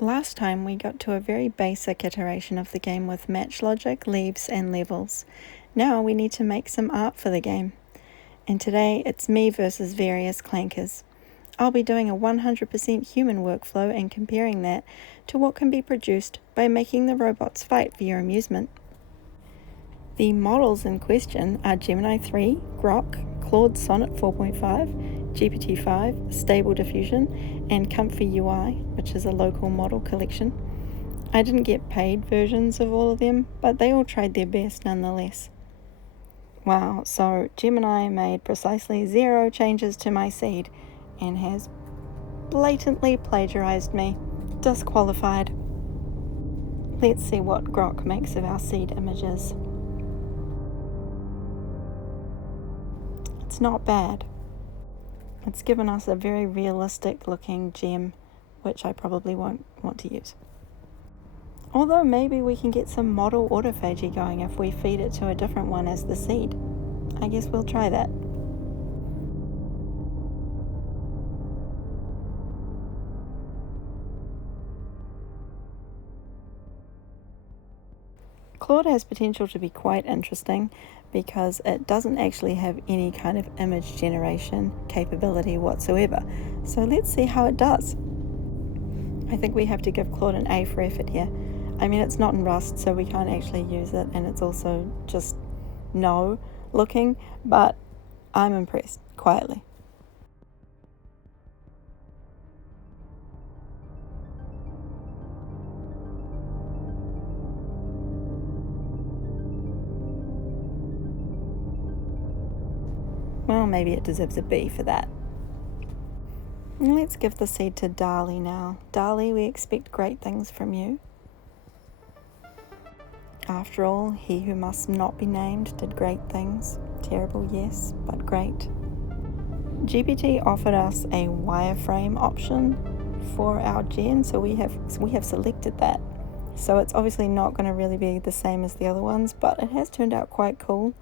Last time we got to a very basic iteration of the game with match logic, leaves, and levels. Now we need to make some art for the game. And today it's me versus various clankers. I'll be doing a 100% human workflow and comparing that to what can be produced by making the robots fight for your amusement. The models in question are Gemini 3, Grok, Claude Sonnet 4.5, GPT-5, Stable Diffusion, and ComfyUI, which is a local model collection. I didn't get paid versions of all of them, but they all tried their best nonetheless. Wow, so Gemini made precisely 0 changes to my seed and has blatantly plagiarized me. Disqualified. Let's see what Grok makes of our seed images. It's not bad. It's given us a very realistic looking gem, which I probably won't want to use. Although maybe we can get some model autophagy going if we feed it to a different one as the seed. I guess we'll try that. Claude has potential to be quite interesting because it doesn't actually have any kind of image generation capability whatsoever. So let's see how it does. I think we have to give Claude an A for effort here. I mean, it's not in Rust, so we can't actually use it, and it's also just no looking, but I'm impressed, quietly. Well, maybe it deserves a B for that. Let's give the seed to DALL-E now. DALL-E, we expect great things from you. After all, he who must not be named did great things. Terrible, yes, but great. GPT offered us a wireframe option for our gen, so we have selected that. So it's obviously not going to really be the same as the other ones, but it has turned out quite cool.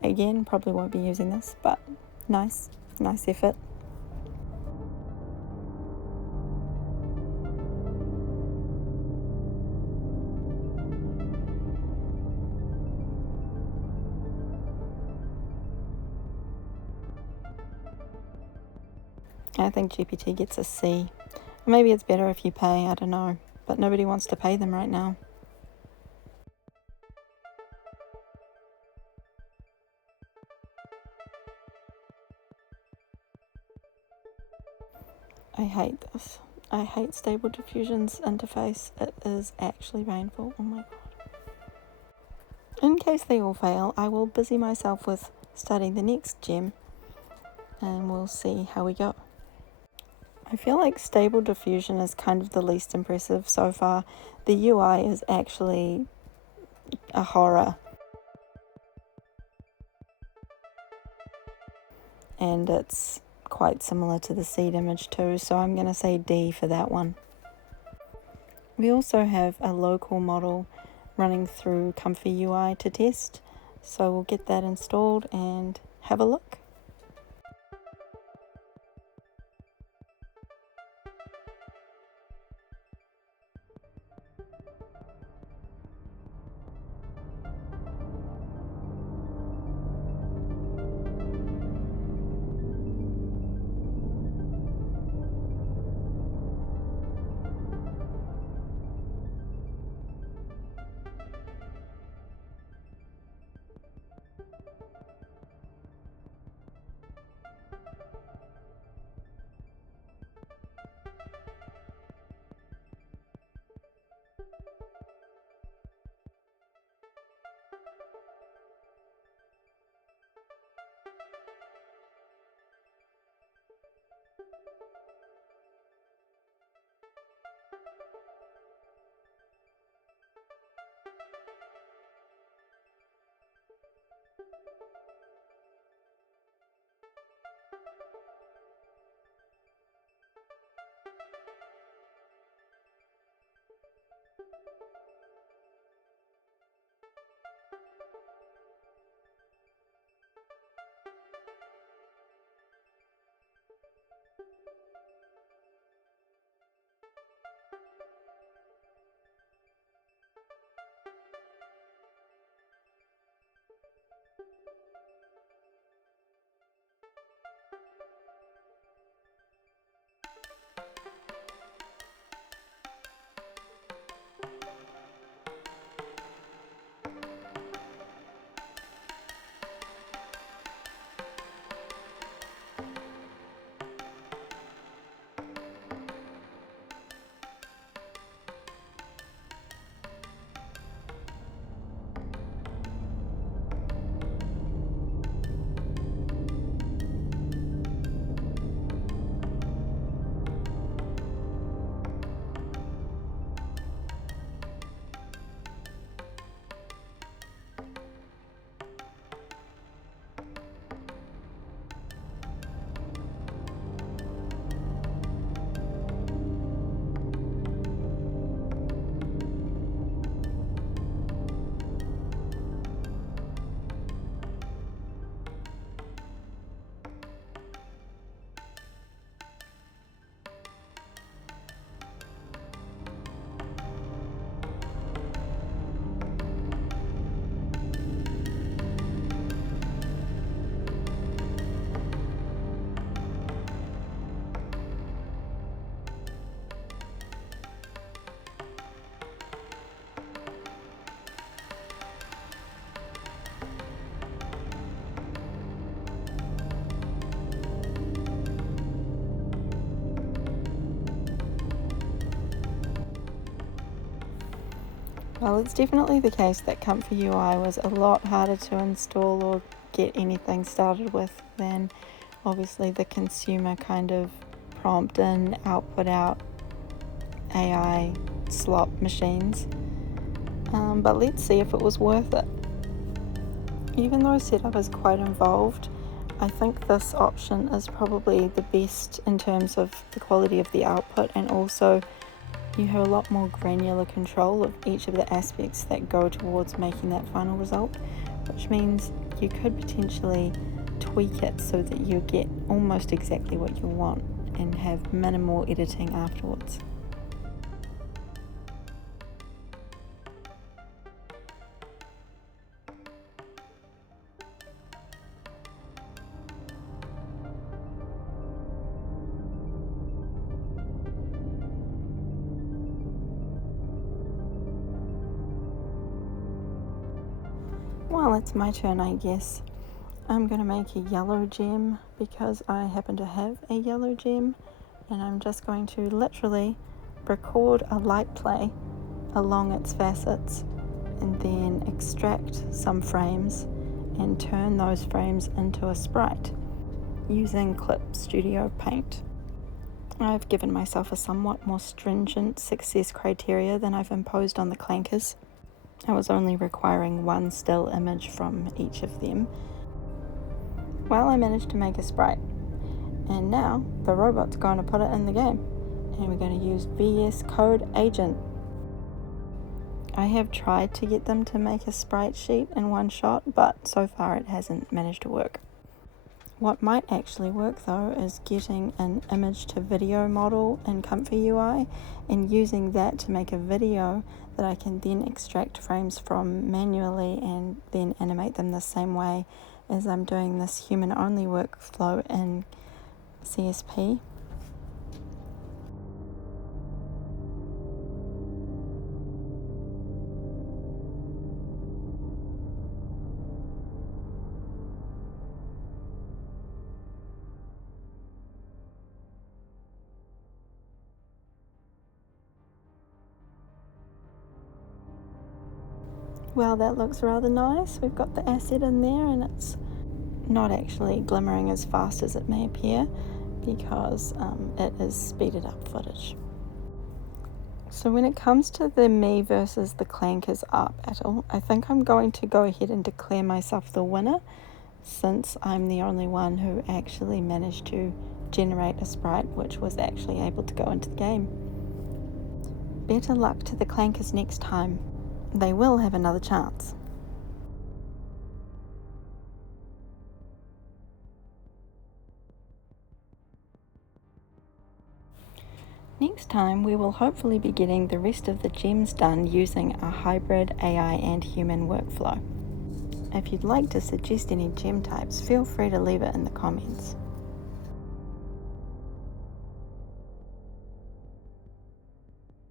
Again, probably won't be using this, but nice effort. I think GPT gets a C. Maybe it's better if you pay, I don't know, but nobody wants to pay them right now. I hate this. I hate Stable Diffusion's interface. It is actually painful. Oh my god. In case they all fail, I will busy myself with studying the next gem and we'll see how we go. I feel like Stable Diffusion is kind of the least impressive so far. The UI is actually a horror. And it's quite similar to the seed image too, so I'm going to say D for that one. We also have a local model running through ComfyUI to test, so we'll get that installed and have a look. Well, it's definitely the case that ComfyUI was a lot harder to install or get anything started with than obviously the consumer kind of prompt in, output out AI slot machines. But let's see if it was worth it. Even though setup is quite involved, I think this option is probably the best in terms of the quality of the output, and also you have a lot more granular control of each of the aspects that go towards making that final result, which means you could potentially tweak it so that you get almost exactly what you want and have minimal editing afterwards. Well, it's my turn, I guess. I'm going to make a yellow gem because I happen to have a yellow gem, and I'm just going to literally record a light play along its facets and then extract some frames and turn those frames into a sprite using Clip Studio Paint. I've given myself a somewhat more stringent success criteria than I've imposed on the clankers. I was only requiring one still image from each of them. Well, I managed to make a sprite, and now the robot's going to put it in the game, and we're going to use VS Code Agent. I have tried to get them to make a sprite sheet in one shot, but so far it hasn't managed to work. What might actually work though is getting an image to video model in ComfyUI and using that to make a video that I can then extract frames from manually and then animate them the same way as I'm doing this human only workflow in CSP. Well, that looks rather nice. We've got the asset in there, and it's not actually glimmering as fast as it may appear because it is speeded up footage. So when it comes to the me versus the clankers art battle, I think I'm going to go ahead and declare myself the winner, since I'm the only one who actually managed to generate a sprite which was actually able to go into the game. Better luck to the clankers next time. They will have another chance. Next time we will hopefully be getting the rest of the gems done using a hybrid AI and human workflow. If you'd like to suggest any gem types, feel free to leave it in the comments.